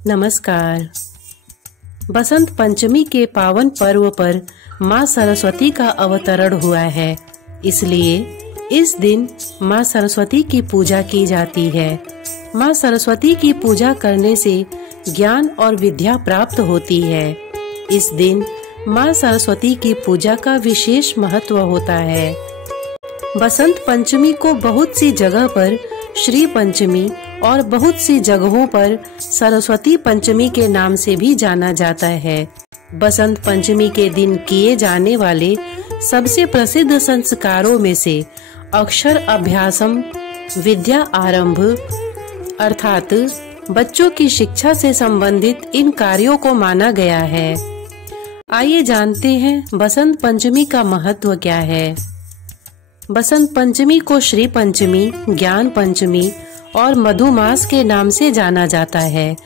नमस्कार। बसंत पंचमी के पावन पर्व पर माँ सरस्वती का अवतरण हुआ है, इसलिए इस दिन माँ सरस्वती की पूजा की जाती है। माँ सरस्वती की पूजा करने से ज्ञान और विद्या प्राप्त होती है। इस दिन माँ सरस्वती की पूजा का विशेष महत्व होता है। बसंत पंचमी को बहुत सी जगह पर श्री पंचमी और बहुत सी जगहों पर सरस्वती पंचमी के नाम से भी जाना जाता है। बसंत पंचमी के दिन किए जाने वाले सबसे प्रसिद्ध संस्कारों में से अक्षर अभ्यासम, विद्या आरंभ अर्थात बच्चों की शिक्षा से संबंधित इन कार्यों को माना गया है। आइए जानते हैं बसंत पंचमी का महत्व क्या है। बसंत पंचमी को श्री पंचमी, ज्ञान पंचमी और मधुमास के नाम से जाना जाता है।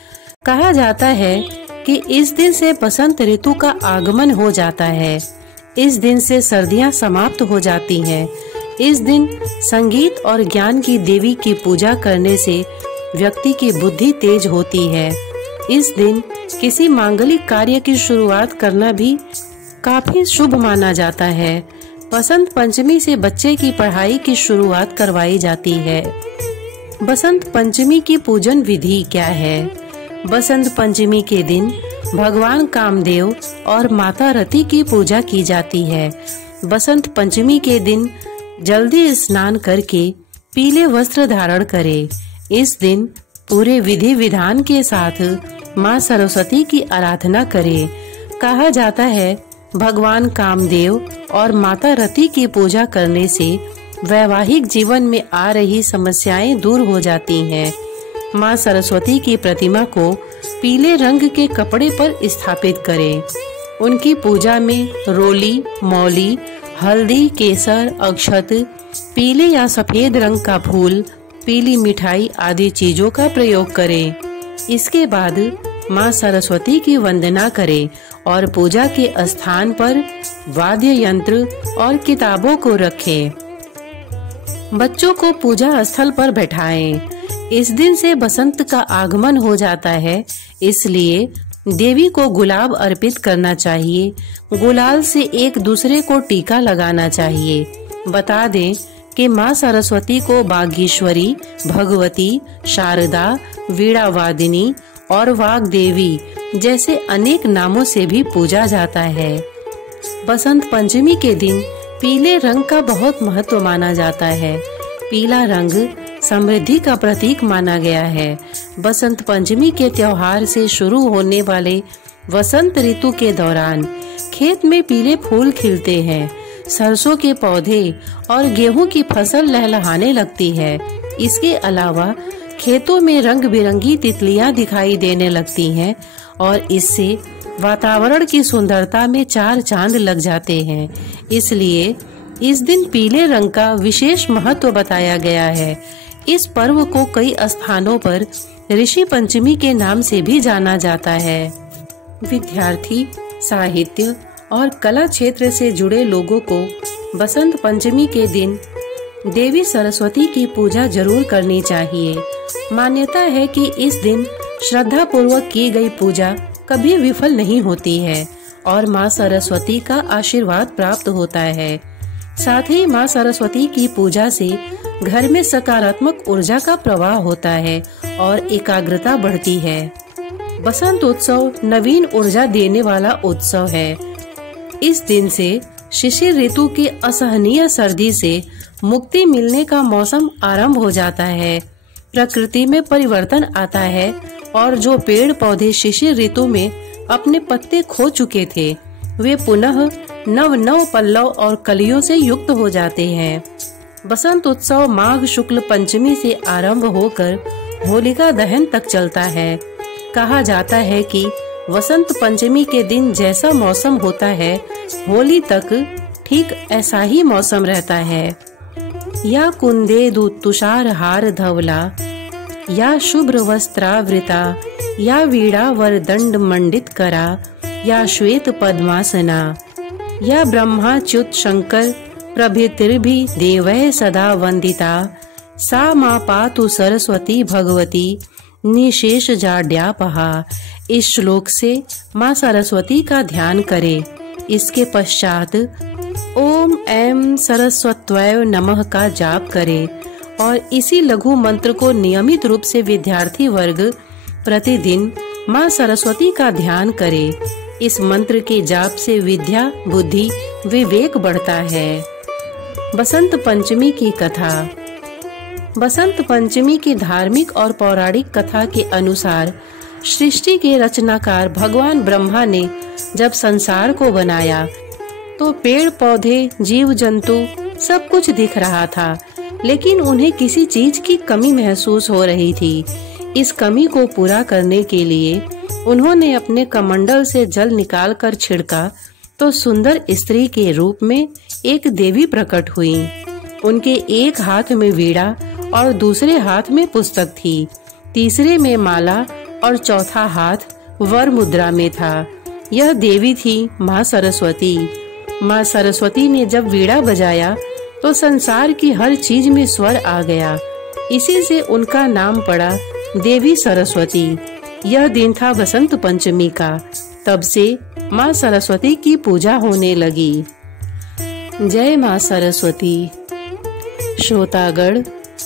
कहा जाता है कि इस दिन से बसंत ऋतु का आगमन हो जाता है। इस दिन से सर्दियां समाप्त हो जाती हैं। इस दिन संगीत और ज्ञान की देवी की पूजा करने से व्यक्ति की बुद्धि तेज होती है। इस दिन किसी मांगलिक कार्य की शुरुआत करना भी काफी शुभ माना जाता है। बसंत पंचमी से बच्चे की पढ़ाई की शुरुआत करवाई जाती है। बसंत पंचमी की पूजन विधि क्या है? बसंत पंचमी के दिन भगवान कामदेव और माता रति की पूजा की जाती है। बसंत पंचमी के दिन जल्दी स्नान करके पीले वस्त्र धारण करें। इस दिन पूरे विधि विधान के साथ माँ सरस्वती की आराधना करें। कहा जाता है भगवान कामदेव और माता रति की पूजा करने से वैवाहिक जीवन में आ रही समस्याएं दूर हो जाती हैं। माँ सरस्वती की प्रतिमा को पीले रंग के कपड़े पर स्थापित करें। उनकी पूजा में रोली, मौली, हल्दी, केसर, अक्षत, पीले या सफेद रंग का फूल, पीली मिठाई आदि चीजों का प्रयोग करें। इसके बाद माँ सरस्वती की वंदना करें और पूजा के स्थान पर वाद्य यंत्र और किताबों को रखें। बच्चों को पूजा स्थल पर बैठाएं। इस दिन से बसंत का आगमन हो जाता है, इसलिए देवी को गुलाब अर्पित करना चाहिए। गुलाल से एक दूसरे को टीका लगाना चाहिए। बता दें कि माँ सरस्वती को बागेश्वरी, भगवती, शारदा, वीणावादिनी और वाग्देवी जैसे अनेक नामों से भी पूजा जाता है। बसंत पंचमी के दिन पीले रंग का बहुत महत्व माना जाता है। पीला रंग समृद्धि का प्रतीक माना गया है। बसंत पंचमी के त्योहार से शुरू होने वाले वसंत ऋतु के दौरान खेत में पीले फूल खिलते हैं। सरसों के पौधे और गेहूं की फसल लहलहाने लगती है। इसके अलावा खेतों में रंग बिरंगी तितलियां दिखाई देने लगती हैं और इससे वातावरण की सुंदरता में चार चांद लग जाते हैं। इसलिए इस दिन पीले रंग का विशेष महत्व बताया गया है। इस पर्व को कई स्थानों पर ऋषि पंचमी के नाम से भी जाना जाता है। विद्यार्थी, साहित्य और कला क्षेत्र से जुड़े लोगों को बसंत पंचमी के दिन देवी सरस्वती की पूजा जरूर करनी चाहिए। मान्यता है कि इस दिन श्रद्धा पूर्वक की गई पूजा कभी विफल नहीं होती है और माँ सरस्वती का आशीर्वाद प्राप्त होता है। साथ ही माँ सरस्वती की पूजा से घर में सकारात्मक ऊर्जा का प्रवाह होता है और एकाग्रता बढ़ती है। बसंत उत्सव नवीन ऊर्जा देने वाला उत्सव है। इस दिन से शिशिर ऋतु की असहनीय सर्दी से मुक्ति मिलने का मौसम आरंभ हो जाता है। प्रकृति में परिवर्तन आता है और जो पेड़ पौधे शिशिर ऋतु में अपने पत्ते खो चुके थे, वे पुनः नव पल्लव और कलियों से युक्त हो जाते हैं। बसंत उत्सव माघ शुक्ल पंचमी से आरंभ होकर होलिका दहन तक चलता है। कहा जाता है कि वसंत पंचमी के दिन जैसा मौसम होता है, होली तक ठीक ऐसा ही मौसम रहता है। या कुंदेदु तुषार हार धवला, या शुभ्र वस्त्रावृता, या वीणा वरदंड मंडित करा, या श्वेत पद्मासना, या ब्रह्माच्युत शंकर प्रभृतिर्भि देवैः सदा वंदिता, सा मां पातु सरस्वती भगवती निशेष जाड्यापहा। इस श्लोक से माँ सरस्वती का ध्यान करें। इसके पश्चात ओम ऐं सरस्वत्यै नमः का जाप करें और इसी लघु मंत्र को नियमित रूप से विद्यार्थी वर्ग प्रतिदिन माँ सरस्वती का ध्यान करे। इस मंत्र के जाप से विद्या, बुद्धि, विवेक बढ़ता है। बसंत पंचमी की कथा। बसंत पंचमी की धार्मिक और पौराणिक कथा के अनुसार सृष्टि के रचनाकार भगवान ब्रह्मा ने जब संसार को बनाया तो पेड़ पौधे, जीव जंतु सब कुछ दिख रहा था, लेकिन उन्हें किसी चीज की कमी महसूस हो रही थी। इस कमी को पूरा करने के लिए उन्होंने अपने कमंडल से जल निकालकर छिड़का तो सुंदर स्त्री के रूप में एक देवी प्रकट हुई। उनके एक हाथ में वीणा और दूसरे हाथ में पुस्तक थी, तीसरे में माला और चौथा हाथ वर मुद्रा में था। यह देवी थी माँ सरस्वती। माँ सरस्वती ने जब वीणा बजाया तो संसार की हर चीज में स्वर आ गया। इसी से उनका नाम पड़ा देवी सरस्वती। यह दिन था बसंत पंचमी का। तब से माँ सरस्वती की पूजा होने लगी। जय माँ सरस्वती। श्रोतागण,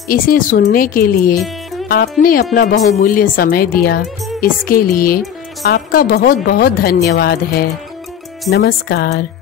इसे सुनने के लिए आपने अपना बहुमूल्य समय दिया, इसके लिए आपका बहुत बहुत धन्यवाद है। नमस्कार।